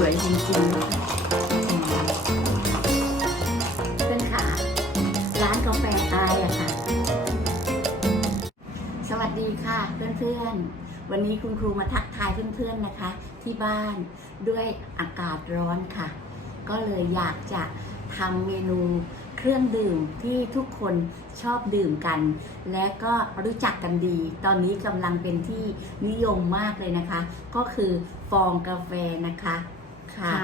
สวยจริงๆเพื่อนค่ะ ร้านกาแฟอายอะค่ะ สวัสดีค่ะเพื่อนๆ วันนี้คุณครูมาทักทายเพื่อนๆนะคะ ที่บ้านด้วยอากาศร้อนค่ะ ก็เลยอยากจะทำเมนูเครื่องดื่มที่ทุกคนชอบดื่มกัน และก็รู้จักกันดี ตอนนี้กำลังเป็นที่นิยมมากเลยนะคะ ก็คือฟองกาแฟนะคะ ค่ะ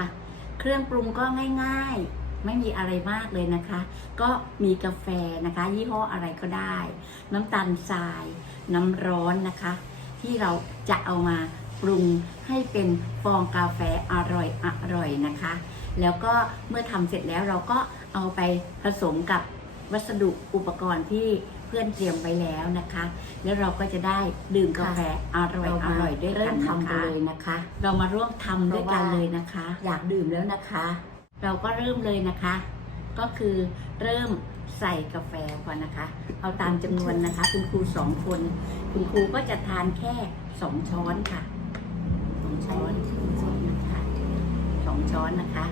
เครื่องปรุงก็ง่ายๆ ไม่มีอะไรมากเลยนะคะ ก็มีกาแฟนะคะ ยี่ห้ออะไรก็ได้ น้ำตาลทราย น้ำร้อนนะคะ ที่เราจะเอามาปรุงให้เป็นฟองกาแฟอร่อยอร่อยนะคะ แล้วก็เมื่อทำเสร็จแล้วเราก็เอาไปผสมกับ วัสดุอุปกรณ์ที่เพื่อนเตรียมไว้แล้วนะคะ แล้วเราก็จะได้ดื่มกาแฟอร่อยอร่อยด้วยกันทำกันเลยนะคะ เรามาร่วมทำด้วยกันเลยนะคะ อยากดื่มแล้วนะคะ เราก็เริ่มเลยนะคะ ก็คือเริ่มใส่กาแฟก่อนนะคะ เอาตามจำนวนนะคะ คุณครูสองคน คุณครูก็จะทานแค่สองช้อนค่ะสองช้อนช้อนนะคะสองช้อนนะคะ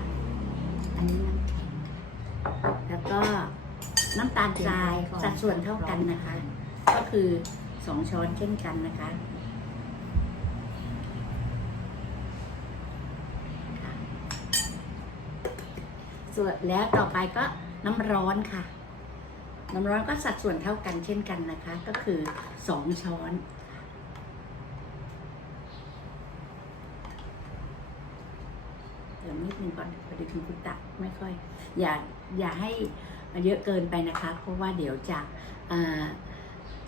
อันนี้น้ำแข็งค่ะแล้วก็ น้ำตาลทรายสัดส่วนเท่ากันนะคะ ก็คือสองช้อนเช่นกันนะคะค่ะส่วนแล้วต่อไปก็น้ำร้อนค่ะ น้ำร้อนก็สัดส่วนเท่ากันเช่นกันนะคะ ก็คือสองช้อนเดี๋ยวนิดนึงก่อนพอดีคุณคุณตักไม่ค่อย อย่าอย่าให้ เยอะเกินไปนะคะ เพราะว่าเดี๋ยวจะ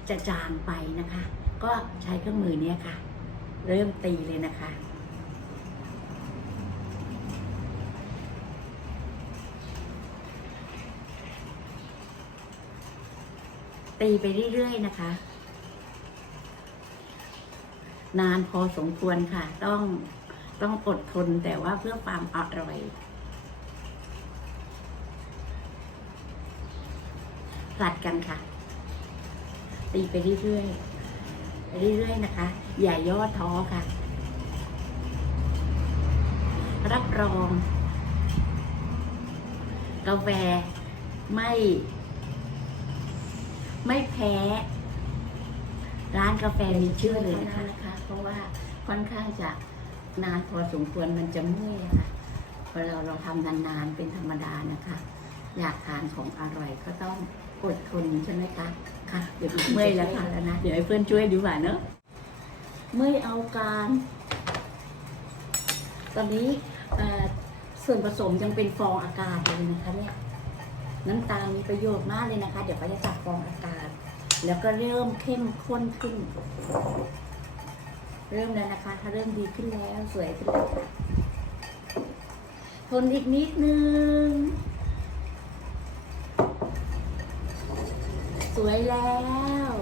จะจางไปนะคะ ก็ใช้เครื่องมือเนี้ยค่ะ เริ่มตีเลยนะคะตีไปเรื่อยๆนะคะ นานพอสมควรค่ะ ต้องต้องอดทนแต่ว่าเพื่อความอร่อย ผลัดกันค่ะ ตีไปเรื่อยๆไปเรื่อยๆนะคะ อย่าย่อท้อค่ะ รับรอง กาแฟไม่ ไม่แพ้ ร้านกาแฟมีชื่อเลยนะคะ เพราะว่าค่อนข้างจะนานพอสมควรมันจะเมื่อยอะค่ะพอเราเราทำนานๆเป็นธรรมดานะคะ อยากทานของอร่อยก็ต้องอดทนใช่ไหมคะ ค่ะ เดี๋ยวเมื่อยแล้วค่ะแล้วนะ เดี๋ยวให้เพื่อนช่วยดีกว่าเนอะเมื่อยเอาการ ตอนนี้เอ่อส่วนผสมยังเป็นฟองอากาศเลยนะคะเนี่ย น้ำตาลมีประโยชน์มากเลยนะคะ เดี๋ยวก็จะจับฟองอากาศ แล้วก็เริ่มเข้มข้นขึ้น เริ่มแล้วนะคะ ถ้าเริ่มดีขึ้นแล้วสวยขึ้นแล้วค่ะทนอีกนิดนึง สวยแล้ว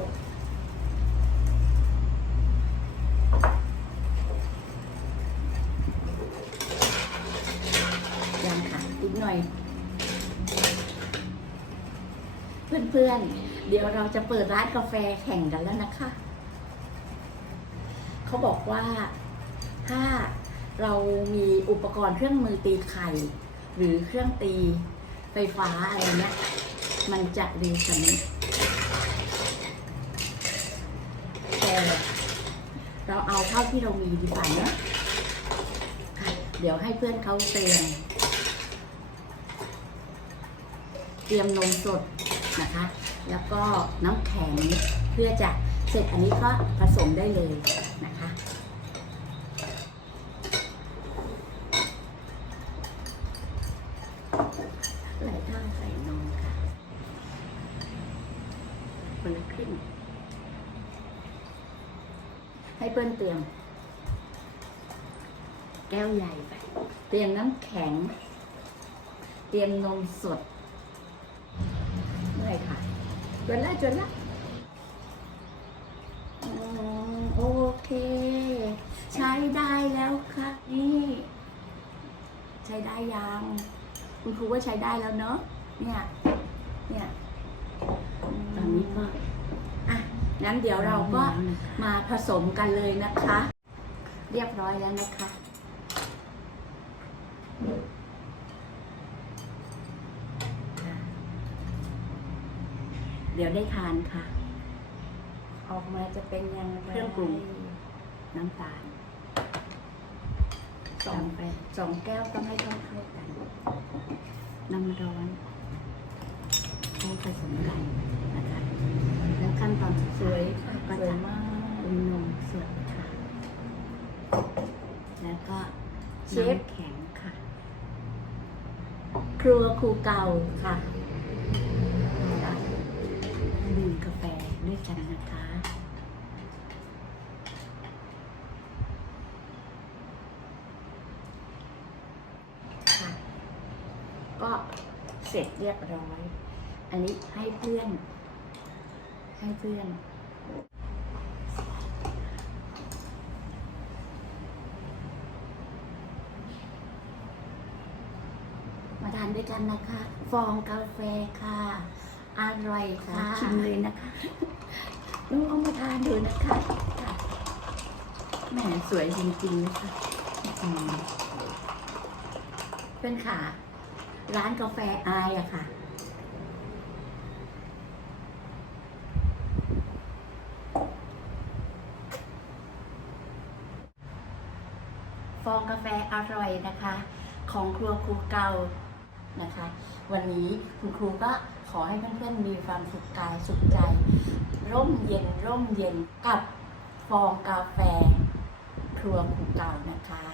ยังค่ะอีกหน่อย เพื่อนๆ เดี๋ยวเราจะเปิดร้านกาแฟแข่งกันแล้วนะคะ เขาบอกว่าถ้าเรามีอุปกรณ์เครื่องมือตีไข่ หรือเครื่องตีไฟฟ้าอะไรเนี้ยมันจะเร็วกว่านี้แต่เราเอาเท่าที่เรามีดีกว่าเนะค่ะเดี๋ยวให้เพื่อนเขาเตรียม เตรียมนมสดนะคะ แล้วก็น้ำแข็งเพื่อจะเสร็จอันนี้ก็ผสมได้เลยนะคะไหลท่าใส่นมค่ะคนละครึ่ง ให้เปิ้ลเตรียม แก้วใหญ่ไป เตรียมน้ำแข็ง เตรียมนมสดเมื่อยค่ะจนละจนละอืมโอเค ใช้ได้แล้วค่ะนี่ใช้ได้ยังคุณครูว่าใช้ได้แล้วเนอะเนี่ยเนี่ยตอนนี้ก็ งั้นเดี๋ยวเราก็มาผสมกันเลยนะคะ เรียบร้อยแล้วนะคะค่ะเดี๋ยวได้ทานค่ะ ออกมาจะเป็นยังไงเครื่องปรุงน้ำตาลสองตามไปสองแก้วต้องให้เท่าๆกันน้ำร้อนให้ผสมกันนะคะแล้ว ขั้นตอนสุดสท้าวยยค่ะก็สวยจะมากอุ่นนมสดค่ะ แล้วก็เชฟน้ำแข็งค่ะ ครัวครูเก่าค่ะดื่มกาแฟด้วยกันนะคะ ค่ะ ก็เสร็จเรียบร้อย อันนี้ให้เพื่อน ให้เพื่อนมาทานด้วยกันนะคะ ฟองกาแฟค่ะ อร่อยค่ะชิมเลยนะคะลูกเอามาทานดูนะคะค่ะแหมสวยจริงๆนะคะอืมเป็นค่ะ ร้านกาแฟอายอะค่ะ ฟองกาแฟอร่อยนะคะ ของครัวครูเก่านะคะ วันนี้คุณครูก็ขอให้เพื่อนๆมีความสุขกายสุขใจ ร่มเย็นร่มเย็นกับฟองกาแฟ ครัวครูเก่านะคะ